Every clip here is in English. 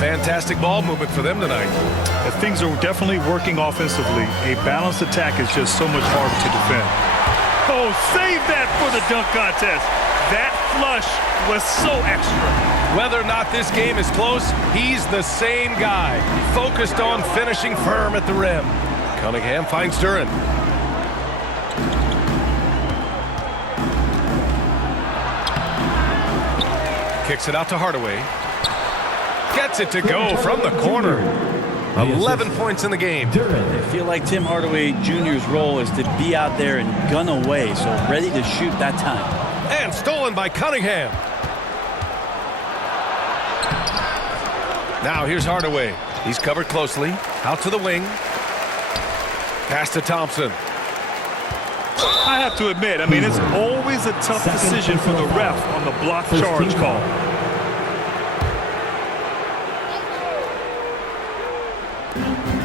Fantastic ball movement for them tonight. Things are definitely working offensively. A balanced attack is just so much harder to defend. Oh, save that for the dunk contest. That flush was so extra. Whether or not this game is close, he's the same guy. Focused on finishing firm at the rim. Cunningham finds Duren. Kicks it out to Hardaway. Gets it to go from the corner. 11 points in the game. I feel like Tim Hardaway Jr.'s role is to be out there and gun away, so ready to shoot that time. And stolen by Cunningham. Now here's Hardaway. He's covered closely. Out to the wing. Pass to Thompson. I have to admit, it's always a tough decision for the ref on the block charge call.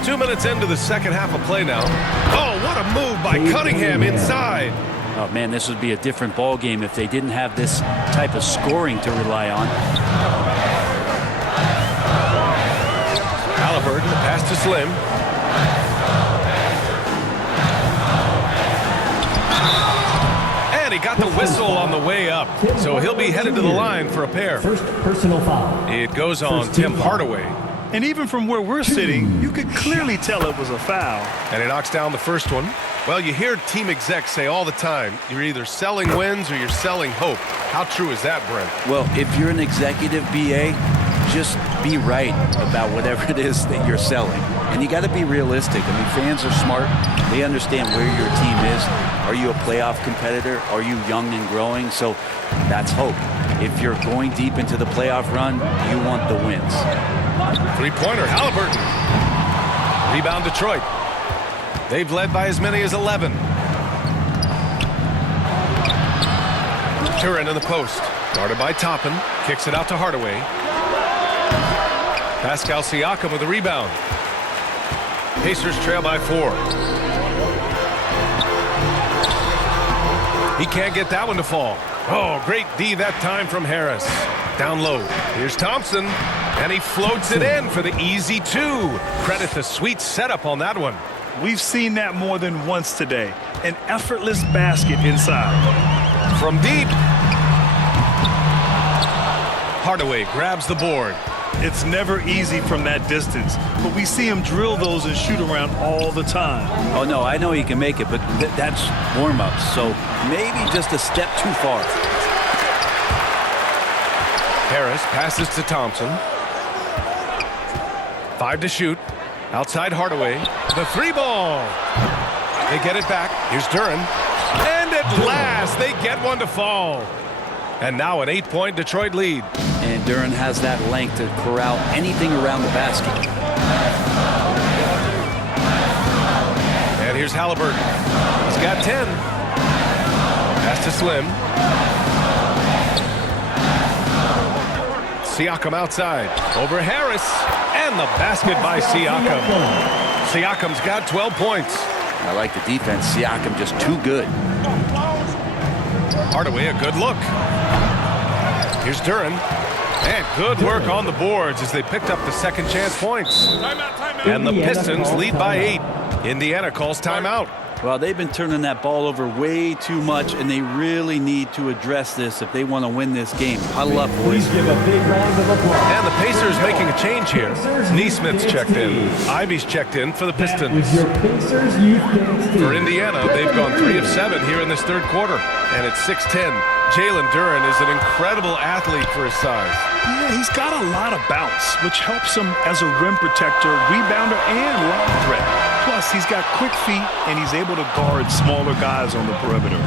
Two minutes into the second half of play now. Oh, what a move by Cunningham inside. Oh, man, this would be a different ball game if they didn't have this type of scoring to rely on. Halliburton, the pass to Slim. And he got the whistle on the way up. So he'll be headed to the line for a pair. First personal foul. It goes on Tim Hardaway. And even from where we're sitting, you could clearly tell it was a foul. And he knocks down the first one. Well, you hear team execs say all the time, you're either selling wins or you're selling hope. How true is that, Brent? Well, if you're an executive BA, just be right about whatever it is that you're selling. And you got to be realistic. Fans are smart. They understand where your team is. Are you a playoff competitor? Are you young and growing? So that's hope. If you're going deep into the playoff run, you want the wins. Three-pointer, Halliburton. Rebound, Detroit. They've led by as many as 11. Duren in the post. Guarded by Toppin. Kicks it out to Hardaway. Pascal Siakam with a rebound. Pacers trail by 4. He can't get that one to fall. Oh, great D that time from Harris. Down low. Here's Thompson. And he floats it in for the easy 2. Credit the sweet setup on that one. We've seen that more than once today. An effortless basket inside. From deep. Hardaway grabs the board. It's never easy from that distance, but we see him drill those and shoot around all the time. Oh, no, I know he can make it, but that's warm-ups, so maybe just a step too far. Harris passes to Thompson. 5 to shoot. Outside Hardaway. The 3-ball. They get it back. Here's Duren. And at last, they get one to fall. And now an 8-point Detroit lead. And Duren has that length to corral anything around the basket. And here's Halliburton. He's got 10. Pass to Slim. Siakam outside. Over Harris. And the basket by Siakam. Siakam's got 12 points. I like the defense. Siakam just too good. Hardaway, a good look. Here's Duren. And good work on the boards as they picked up the second chance points. And the Pistons lead by 8. Indiana calls timeout. Well, they've been turning that ball over way too much, and they really need to address this if they want to win this game. Huddle up, boys. Please give a big round of applause. And the Pacers making a change here. Neesmith's checked in. Ivy's checked in for the Pistons. With your Pacers youth dance team. For Indiana, they've gone 3 of 7 here in this third quarter. And it's 6-10. Jalen Duren is an incredible athlete for his size. Yeah, he's got a lot of bounce, which helps him as a rim protector, rebounder, and lob threat. Plus, he's got quick feet, and he's able to guard smaller guys on the perimeter.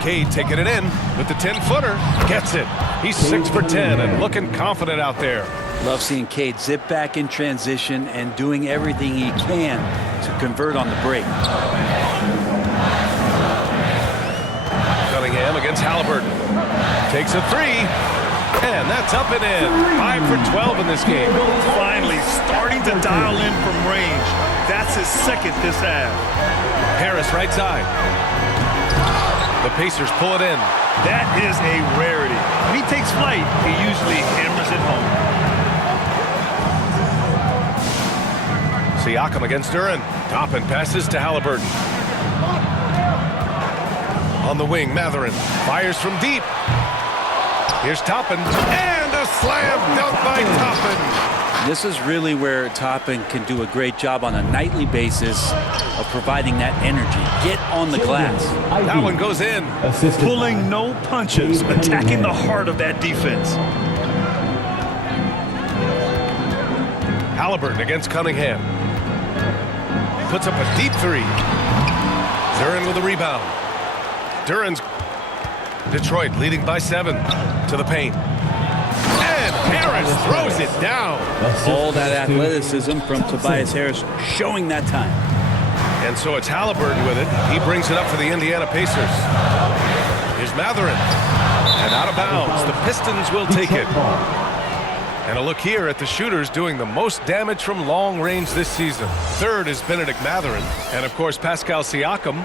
Cade taking it in with the 10-footer. Gets it. He's 6 for 10 and looking confident out there. Love seeing Cade zip back in transition and doing everything he can to convert on the break. Cunningham against Halliburton. Takes a 3. And that's up and in. 5 for 12 in this game. Finally starting to dial in from range. That's his second this half. Harris right side. The Pacers pull it in. That is a rarity. When he takes flight, he usually hammers it home. Siakam against Duran. Toppin passes to Halliburton. On the wing, Mathurin fires from deep. Here's Toppin, and a slam dunk by Toppin. This is really where Toppin can do a great job on a nightly basis of providing that energy. Get on the glass. That one goes in. Assisted Pulling by no punches, Dave attacking the Cunningham. heart of that defense. Halliburton against Cunningham. Puts up a deep three. Duran with a rebound. Duran's Detroit leading by 7 to the paint. And Harris throws it down. All that Assist to athleticism from Tobias Harris showing that time. And so it's Halliburton with it. He brings it up for the Indiana Pacers. Here's Mathurin. And out of bounds. The Pistons will take it. And a look here at the shooters doing the most damage from long range this season. Third is Benedict Mathurin. And of course, Pascal Siakam.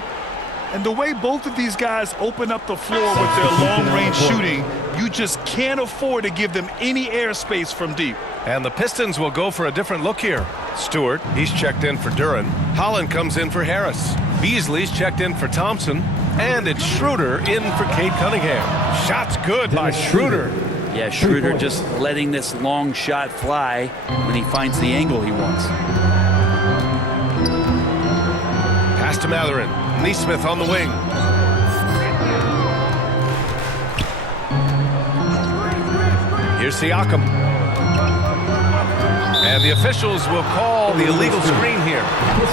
And the way both of these guys open up the floor with their long-range shooting, you just can't afford to give them any airspace from deep. And the Pistons will go for a different look here. Stewart, he's checked in for Duran. Holland comes in for Harris. Beasley's checked in for Thompson. And it's Schroeder in for Cade Cunningham. Shots good by Schroeder. Yeah, Schroeder just letting this long shot fly when he finds the angle he wants. Pass to Mathurin. Neesmith on the wing. Here's Siakam. And the officials will call the illegal screen here.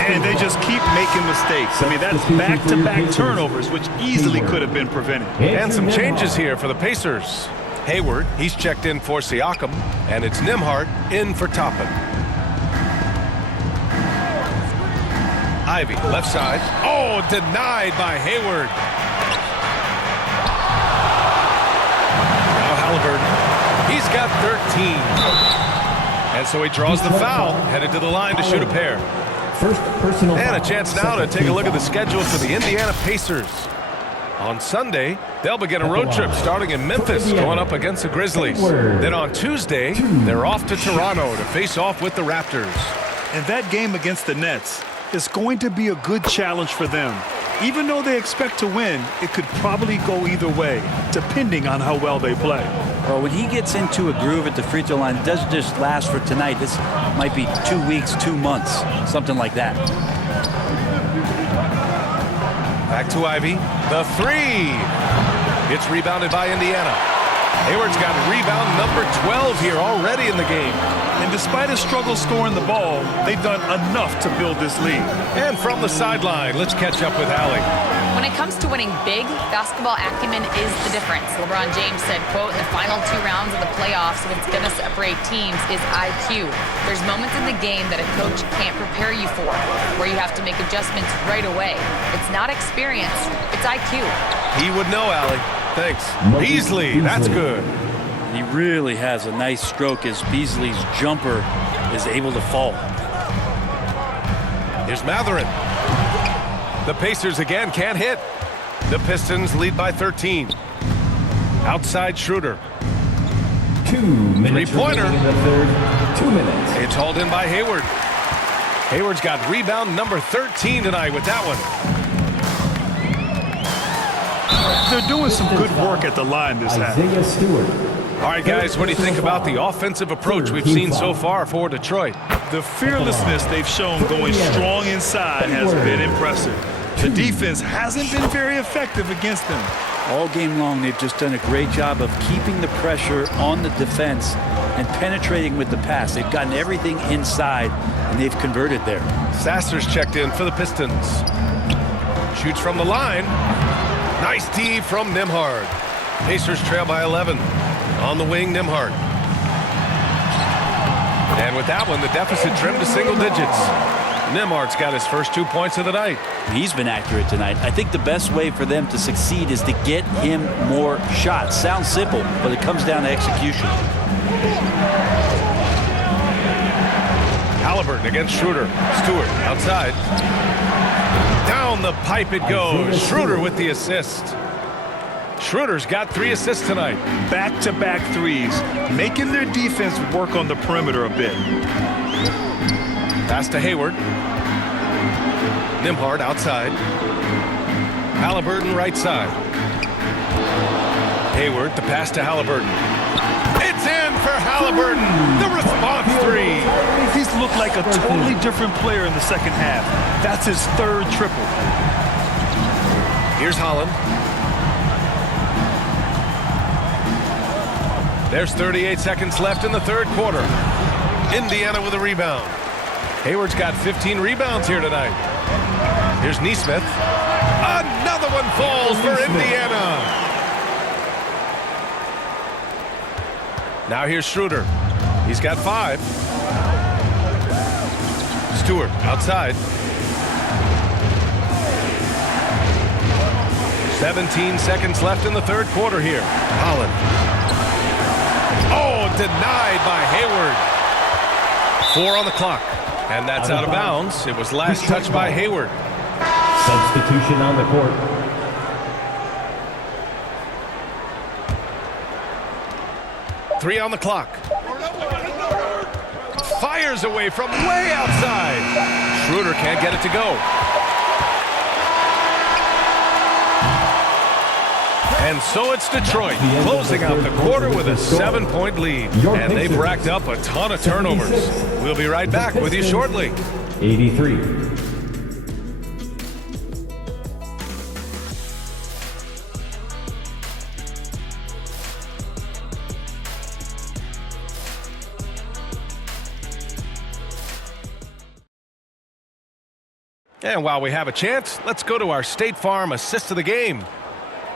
And they just keep making mistakes. I mean, that's back-to-back turnovers, which easily could have been prevented. And some changes here for the Pacers. Hayward, he's checked in for Siakam. And it's Nembhard in for Toppin. Ivy, left side. Oh, denied by Hayward. Now Halliburton. He's got 13. And so he draws the foul, headed to the line to shoot a pair. First personal And a foul. chance now to take a look at the schedule for the Indiana Pacers. On Sunday, they'll begin a road trip starting in Memphis, going up against the Grizzlies. Then on Tuesday, they're off to Toronto to face off with the Raptors. And that game against the Nets is going to be a good challenge for them. Even though they expect to win, it could probably go either way, depending on how well they play. Well, when he gets into a groove at the free throw line, it doesn't just last for tonight. This might be 2 weeks, 2 months, something like that. Back to Ivy. The three. It's rebounded by Indiana. Hayward's got rebound number 12 here already in the game. And despite a struggle scoring the ball, they've done enough to build this lead. And from the sideline, let's catch up with Allie. When it comes to winning big, basketball acumen is the difference. LeBron James said, quote, in the final 2 rounds of the playoffs, what's going to separate teams is IQ. There's moments in the game that a coach can't prepare you for, where you have to make adjustments right away. It's not experience, it's IQ. He would know, Allie. Thanks. Beasley, that's good. He really has a nice stroke as Beasley's jumper is able to fall. Here's Mathurin. The Pacers again can't hit. The Pistons lead by 13. Outside Schroeder. 2 minutes Three-pointer. remaining in the third. 2 minutes. It's hauled in by Hayward. Hayward's got rebound number 13 tonight with that one. They're doing some good work at the line this half. Isaiah Stewart. All right, guys, what do you think about the offensive approach we've seen so far for Detroit? The fearlessness they've shown going strong inside has been impressive. The defense hasn't been very effective against them. All game long, they've just done a great job of keeping the pressure on the defense and penetrating with the pass. They've gotten everything inside, and they've converted there. Sasser's checked in for the Pistons. Shoots from the line. Nice D from Nembhard. Pacers trail by 11. On the wing, Nembhard. And with that one, the deficit trimmed to single digits. Nembhard's got his first 2 points of the night. He's been accurate tonight. I think the best way for them to succeed is to get him more shots. Sounds simple, but it comes down to execution. Halliburton against Schroeder. Stewart outside. Down the pipe it goes. Schroeder with the assist. Schroeder's got 3 assists tonight. Back-to-back threes, making their defense work on the perimeter a bit. Pass to Hayward. Nembhard outside. Halliburton right side. Hayward, the pass to Halliburton. It's in for Halliburton. The response three. He's looked like a totally different player in the second half. That's his third triple. Here's Holland. There's 38 seconds left in the third quarter. Indiana with a rebound. Hayward's got 15 rebounds here tonight. Here's Nesmith. Another one falls for Indiana. Now here's Schroeder. He's got 5. Stewart outside. 17 seconds left in the third quarter here. Holland. Oh, denied by Hayward. 4 on the clock. And that's out of bounds. It was last touched by Hayward. Substitution on the court. Three on the clock. Fires away from way outside. Schroeder can't get it to go. And so it's Detroit closing out the quarter with a 7-point lead. And they've racked up a ton of turnovers. We'll be right back with you shortly. 83. And while we have a chance, let's go to our State Farm assist of the game.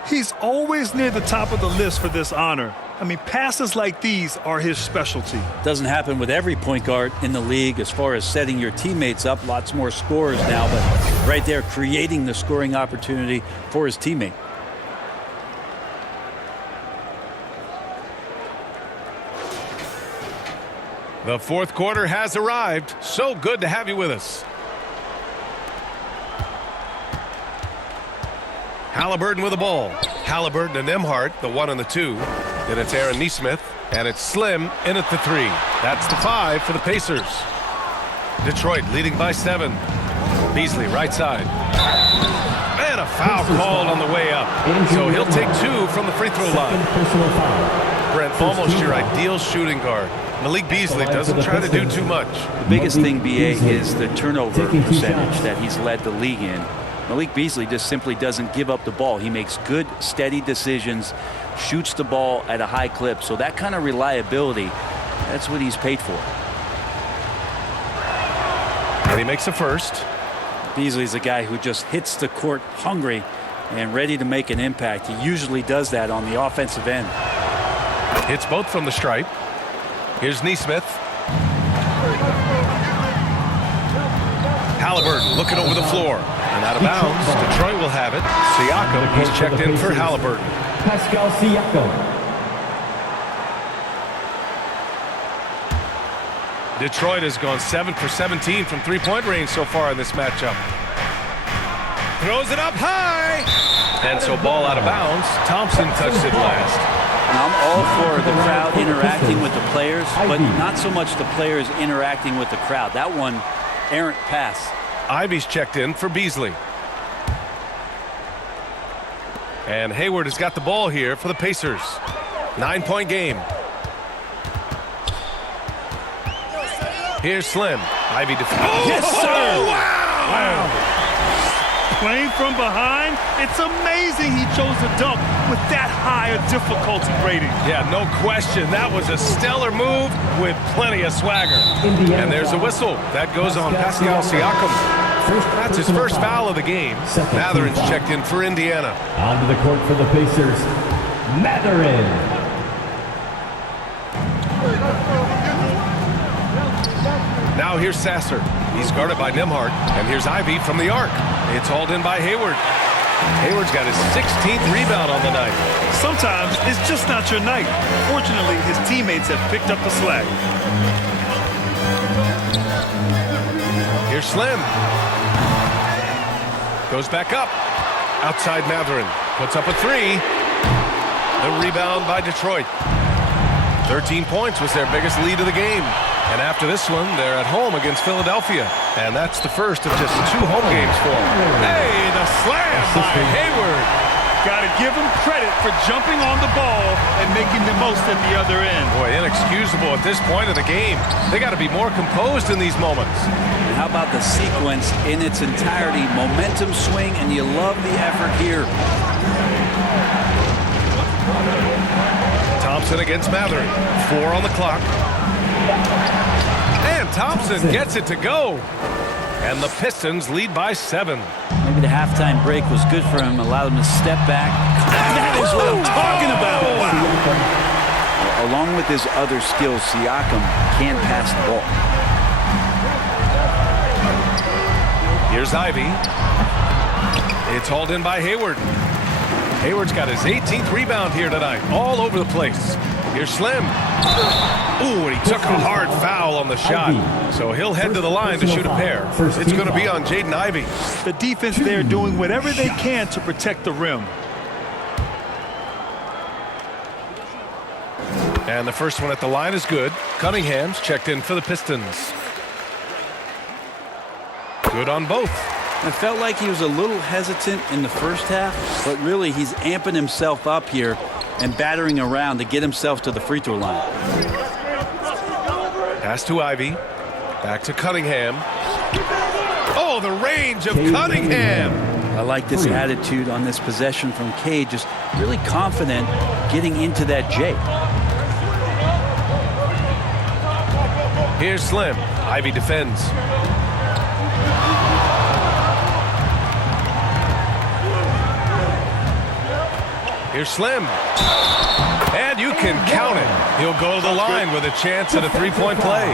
He's always near the top of the list for this honor. I mean, passes like these are his specialty. Doesn't happen with every point guard in the league as far as setting your teammates up. Lots more scorers now, but right there creating the scoring opportunity for his teammate. The fourth quarter has arrived. So good to have you with us. Halliburton with the ball. Halliburton and Nembhard, the 1 and the 2. Then it's Aaron Nesmith, and it's Slim in at the 3. That's the 5 for the Pacers. Detroit leading by 7. Beasley right side. And a foul called on the way up. So he'll take 2 from the free throw line. Brent, almost your ideal shooting guard. Malik Beasley doesn't try to do too much. The biggest thing, BA, is the turnover percentage that he's led the league in. Malik Beasley just simply doesn't give up the ball. He makes good, steady decisions, shoots the ball at a high clip. So that kind of reliability, that's what he's paid for. And he makes a first. Beasley's a guy who just hits the court hungry and ready to make an impact. He usually does that on the offensive end. Hits both from the stripe. Here's Nesmith. Halliburton looking over the floor. And out of bounds, Detroit will have it. Siakam, he's checked in for Halliburton. Pascal Siakam. Detroit has gone 7 for 17 from three-point range so far in this matchup. Throws it up high. And so ball out of bounds. Thompson touched it last. And I'm all for the crowd interacting with the players, but not so much the players interacting with the crowd. That one, errant pass. Ivy's checked in for Beasley. And Hayward has got the ball here for the Pacers. 9-point game. Here's Slim. Ivy defends. Yes, sir! Oh, wow! Playing from behind, it's amazing he chose to dunk with that high a difficulty rating. Yeah, no question. That was a stellar move with plenty of swagger. And there's a whistle. That goes on Pascal Siakam. That's his first foul of the game. Mathurin's checked in for Indiana. Onto the court for the Pacers, Mathurin. Now here's Sasser. He's guarded by Nembhard. And here's Ivy from the arc. It's hauled in by Hayward. Hayward's got his 16th rebound on the night. Sometimes it's just not your night. Fortunately, his teammates have picked up the slack. Here's Slim. Goes back up. Outside Mathurin. Puts up a 3. The rebound by Detroit. 13 points was their biggest lead of the game. And after this one, they're at home against Philadelphia. And that's the first of just 2 home games for them. Hey, the slam by Hayward. Got to give him credit for jumping on the ball and making the most at the other end. Boy, inexcusable at this point of the game. They got to be more composed in these moments. And how about the sequence in its entirety? Momentum swing, and you love the effort here. Thompson against Mathurin. 4 on the clock. And Thompson gets it to go. And the Pistons lead by 7. Maybe the halftime break was good for him, allowed him to step back. That is what I'm talking about. Wow. Along with his other skills, Siakam can pass the ball. Here's Ivy. It's hauled in by Hayward. Hayward's got his 18th rebound here tonight, all over the place. Here's Slim. Ooh, and he took a hard foul on the shot. So he'll head to the line to shoot a pair. It's going to be on Jaden Ivey. The defense there doing whatever they can to protect the rim. And the first one at the line is good. Cunningham's checked in for the Pistons. Good on both. I felt like he was a little hesitant in the first half, but really he's amping himself up here and battering around to get himself to the free throw line. Pass to Ivy. Back to Cunningham. Oh, the range of Cunningham. I like this attitude on this possession from Cade, just really confident getting into that J. Here's Slim. Ivy defends. Here's Slim. And you can count it. He'll go to the line with a chance at a 3-point play.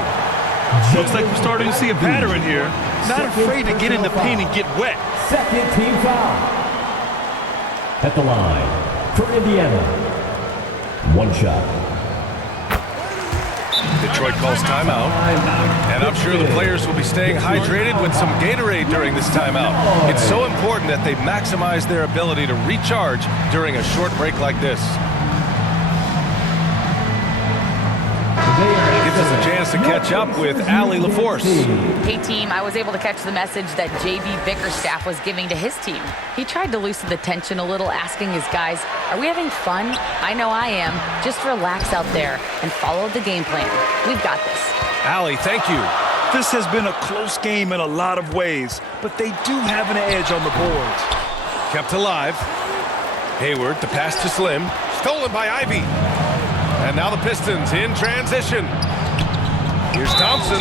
Looks like we're starting to see a pattern here. Not afraid to get in the paint and get wet. Second team foul. At the line for Indiana. 1 shot. Detroit calls timeout. And I'm sure the players will be staying hydrated with some Gatorade during this timeout. It's so important that they maximize their ability to recharge during a short break like this. Gives us a chance to catch up with Allie LaForce. Hey team, I was able to catch the message that JB Bickerstaff was giving to his team. He tried to loosen the tension a little, asking his guys, are we having fun? I know I am. Just relax out there and follow the game plan. We've got this. Allie, thank you. This has been a close game in a lot of ways, but they do have an edge on the boards. Kept alive. Hayward, the pass to Slim. Stolen by Ivy. And now the Pistons in transition. Here's Thompson.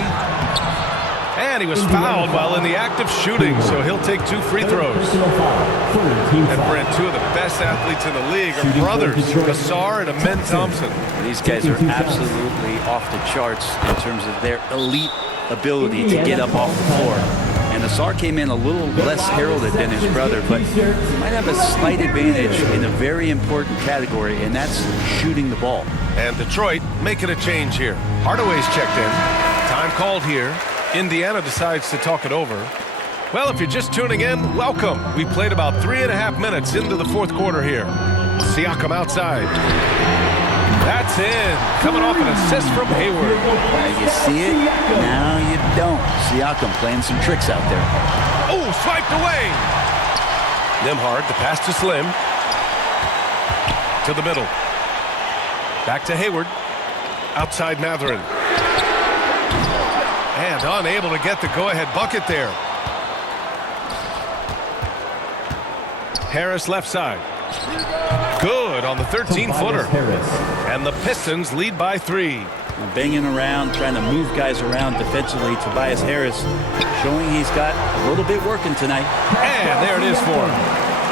And he was fouled while in the act of shooting, so he'll take 2 free throws. And Brent, 2 of the best athletes in the league are brothers, Ausar and Amen Thompson. These guys are absolutely off the charts in terms of their elite ability to get up off the floor. And Ausar came in a little less heralded than his brother, but he might have a slight advantage in a very important category, and that's shooting the ball. And Detroit making a change here. Hardaway's checked in. Time called here. Indiana decides to talk it over. Well, if you're just tuning in, welcome. We played about 3.5 minutes into the 4th quarter here. Siakam outside. That's in. Coming off an assist from Hayward. Now you see it, now you don't. Siakam playing some tricks out there. Oh, swiped away. Nembhard, the pass to Slim. To the middle. Back to Hayward. Outside Mathurin. And unable to get the go-ahead bucket there. Harris left side. Good on the 13-footer. And the Pistons lead by 3. Banging around, trying to move guys around defensively. Tobias Harris showing he's got a little bit working tonight. And there it is for him.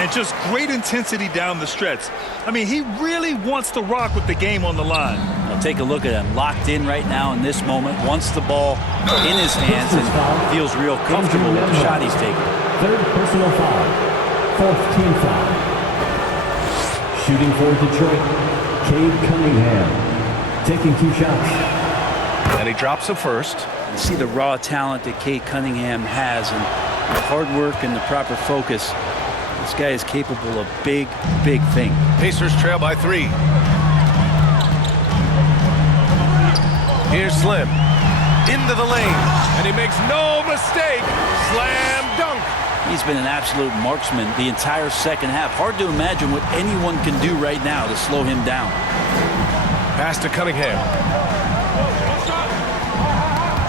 And just great intensity down the stretch. I mean, he really wants to rock with the game on the line. Now take a look at him, locked in right now in this moment, wants the ball in his hands and feels real comfortable with the shot he's taking. 3rd personal foul. 4th team foul. Shooting for Detroit, Cade Cunningham, taking 2 shots. And he drops the first. You see the raw talent that Cade Cunningham has, and the hard work and the proper focus. This guy is capable of big, big things. Pacers trail by 3. Here's Slim. Into the lane. And he makes no mistake. Slam dunk. He's been an absolute marksman the entire second half. Hard to imagine what anyone can do right now to slow him down. Pass to Cunningham.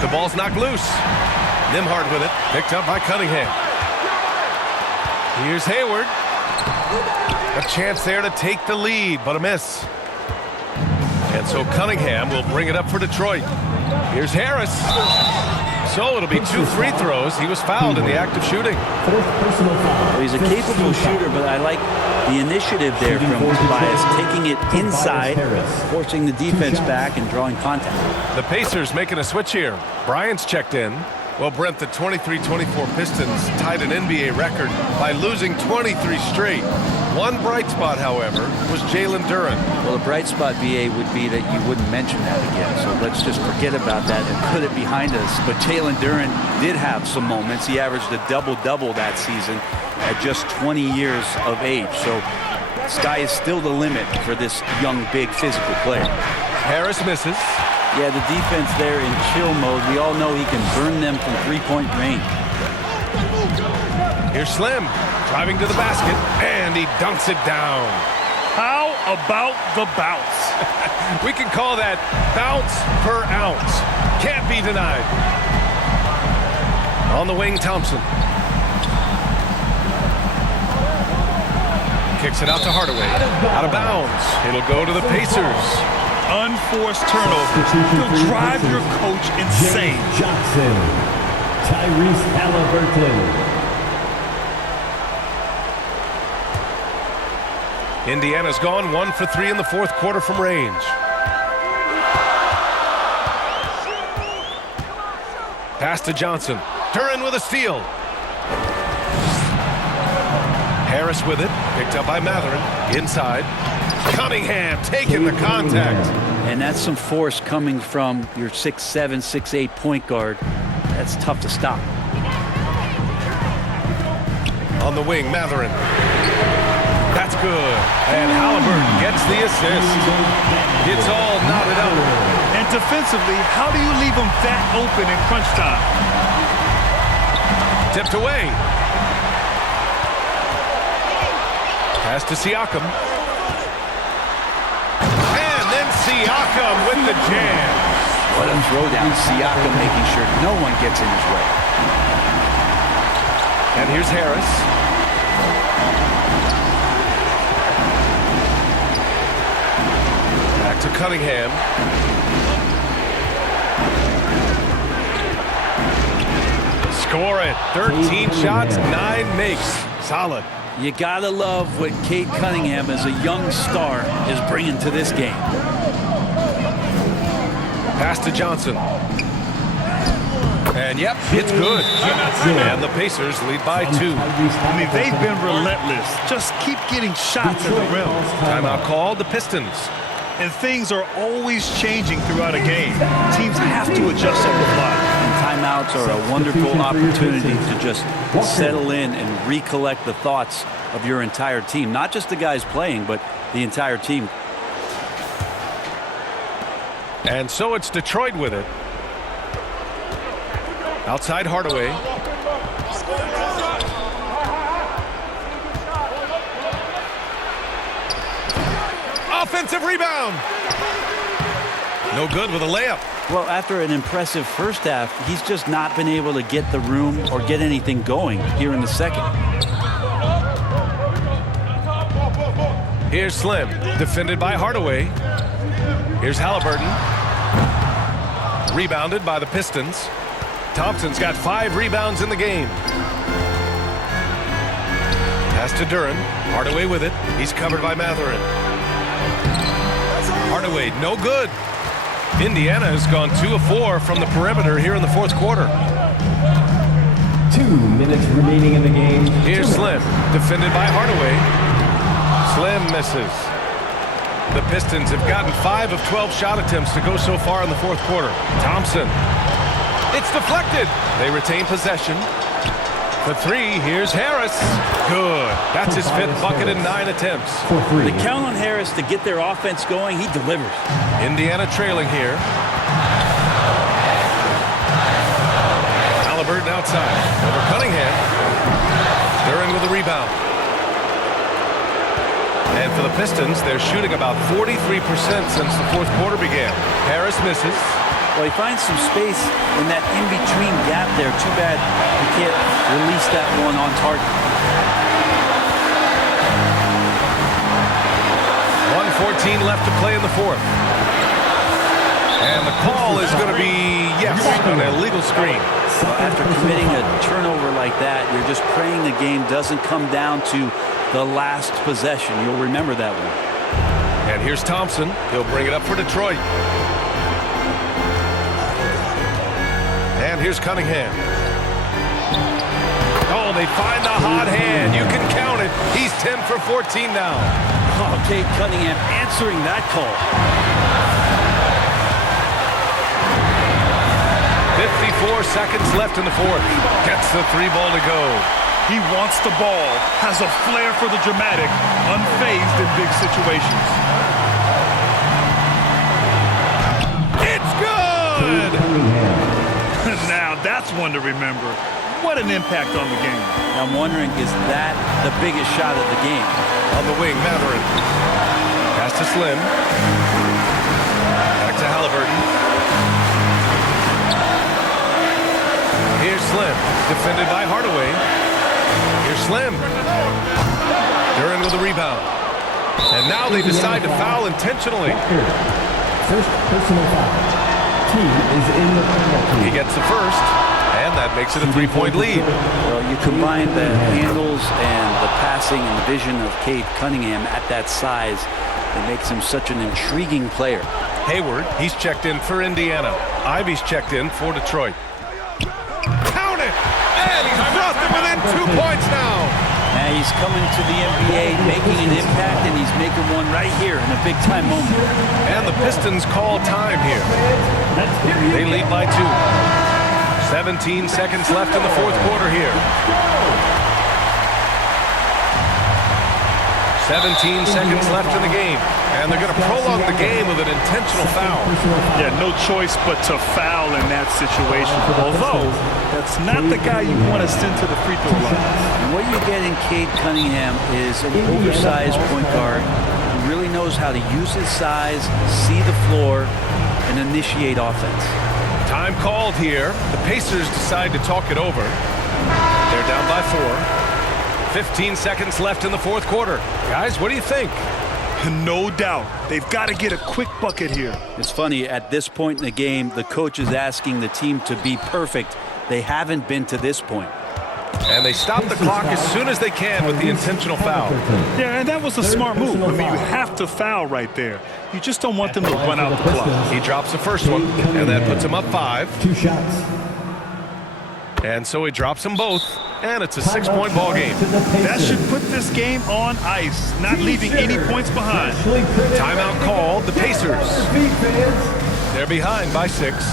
The ball's knocked loose. Nembhard with it. Picked up by Cunningham. Here's Hayward. A chance there to take the lead, but a miss. And so Cunningham will bring it up for Detroit. Here's Harris. So it'll be 2 free throws. He was fouled in the act of shooting. Well, he's a capable shooter, but I like the initiative there from Tobias, taking it inside, forcing the defense back, and drawing contact. The Pacers making a switch here. Bryant's checked in. Well, Brent, the 23-24 Pistons tied an NBA record by losing 23 straight. One bright spot, however, was Jalen Duren. Well, the bright spot, BA, would be that you wouldn't mention that again. So let's just forget about that and put it behind us. But Jalen Duren did have some moments. He averaged a double-double that season at just 20 years of age. So sky is still the limit for this young, big, physical player. Harris misses. Yeah, the defense there in chill mode. We all know he can burn them from three-point range. Here's Slim driving to the basket, and he dunks it down. How about the bounce? We can call that bounce per ounce. Can't be denied. On the wing, Thompson. Kicks it out to Hardaway. Out of bounds. It'll go to the Pacers. Unforced turnover. You'll drive your coach insane. James Johnson. Tyrese Halliburton. Indiana's gone 1 for 3 in the fourth quarter from range. Pass to Johnson. Duren with a steal. Harris with it. Picked up by Matherin. Inside. Cunningham taking the contact. And that's some force coming from your 6'7", 6'8" point guard. That's tough to stop. On the wing, Matherin. That's good. And Halliburton gets the assist. It's all knotted up. And defensively, how do you leave them that open in crunch time? Tipped away. Pass to Siakam. And then Siakam with the jam. What a throwdown. Siakam making sure no one gets in his way. And here's Harris. Back to Cunningham. Score it. 13 shots, 9 makes. Solid. You gotta love what Cade Cunningham as a young star is bringing to this game. Pass to Johnson. And yep, it's good. And the Pacers lead by 2. I mean, they've been relentless. Just keep getting shots at the rim. Timeout called, the Pistons. And things are always changing throughout a game. Teams have to adjust on the fly. And timeouts are a wonderful opportunity to just settle in and recollect the thoughts of your entire team. Not just the guys playing, but the entire team. And so it's Detroit with it. Outside Hardaway. Offensive rebound. No good with a layup. Well, after an impressive first half, he's just not been able to get the room or get anything going here in the second. Here's Slim, defended by Hardaway. Here's Halliburton. Rebounded by the Pistons. Thompson's got 5 rebounds in the game. Pass to Duren. Hardaway with it. He's covered by Matherin. Hardaway, no good. Indiana has gone 2 of 4 from the perimeter here in the fourth quarter. 2 minutes remaining in the game. Here's Slim, defended by Hardaway. Slim misses. The Pistons have gotten 5 of 12 shot attempts to go so far in the fourth quarter. Thompson. It's deflected. They retain possession. For 3, here's Harris. Good. That's his 5th bucket in 9 attempts. They count on Harris to get their offense going. He delivers. Indiana trailing here. outside. Over Cunningham. Duren with the rebound. And for the Pistons, they're shooting about 43% since the fourth quarter began. Harris misses. Well, he finds some space in that in-between gap there. Too bad he can't release that one on target. 1:14 left to play in the fourth. And the call is going to be, yes, an illegal screen. Well, after committing a turnover like that, you're just praying the game doesn't come down to the last possession. You'll remember that one. And here's Thompson. He'll bring it up for Detroit. And here's Cunningham. Oh, they find the hot hand. You can count it. He's 10 for 14 now. Oh, Cade Cunningham answering that call. 54 seconds left in the fourth. Gets the three ball to go. He wants the ball, has a flair for the dramatic, unfazed in big situations. It's good! Now that's one to remember. What an impact on the game. I'm wondering, is that the biggest shot of the game? On the wing, Mathurin. Pass to Slim. Back to Halliburton. Here's Slim, defended by Hardaway. Here's Slim. Duren with the rebound. And now they decide to foul intentionally. First personal foul. Team is in the penalty. He gets the first, and that makes it a three-point lead. Well, you combine the handles and the passing and the vision of Cade Cunningham at that size, it makes him such an intriguing player. Hayward, he's checked in for Indiana. Ivy's checked in for Detroit. Count it! And he's brought them within 2 points now. Now he's coming to the NBA, making an impact, and he's making one right here in a big-time moment. And the Pistons call time here. They lead by 2. 17 seconds left in the fourth quarter here. 17 seconds left in the game. And they're going to prolong the game with an intentional foul. Yeah, no choice but to foul in that situation. Although, that's not the guy you want to send to the free throw line. And what you get in Cade Cunningham is an oversized point guard who really knows how to use his size, see the floor, and initiate offense. Time called here. The Pacers decide to talk it over. They're down by 4. 15 seconds left in the fourth quarter. Guys, what do you think? No doubt. They've got to get a quick bucket here. It's funny, at this point in the game, the coach is asking the team to be perfect. They haven't been to this point. And they stop the clock as soon as they can with the intentional foul. Yeah, and that was a smart move. I mean, you have to foul right there. You just don't want them to run out the clock. He drops the first one, and that puts him up 5. 2 shots. And so he drops them both, and it's a 6-point ball game. That should put this game on ice, not leaving any points behind. Timeout called. The Pacers. They're behind by 6.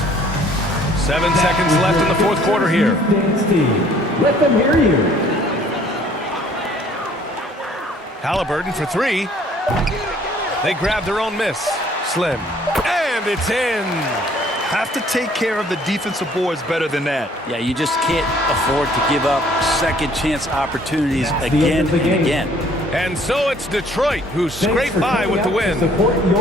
7 seconds left in the fourth quarter here. Let them hear you. Halliburton for 3. They grab their own miss. Slim. And it's in. Have to take care of the defensive boards better than that. Yeah, you just can't afford to give up second chance opportunities again and again. And so it's Detroit who scraped by with the win.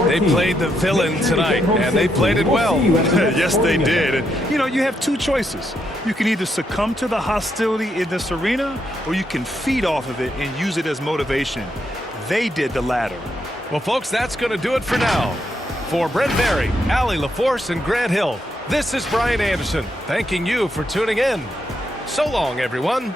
They played the villain tonight, and they played it well. Yes, they did. And, you know, you have 2 choices. You can either succumb to the hostility in this arena, or you can feed off of it and use it as motivation. They did the latter. Well, folks, that's going to do it for now. For Brent Barry, Allie LaForce, and Grant Hill, this is Brian Anderson, thanking you for tuning in. So long, everyone.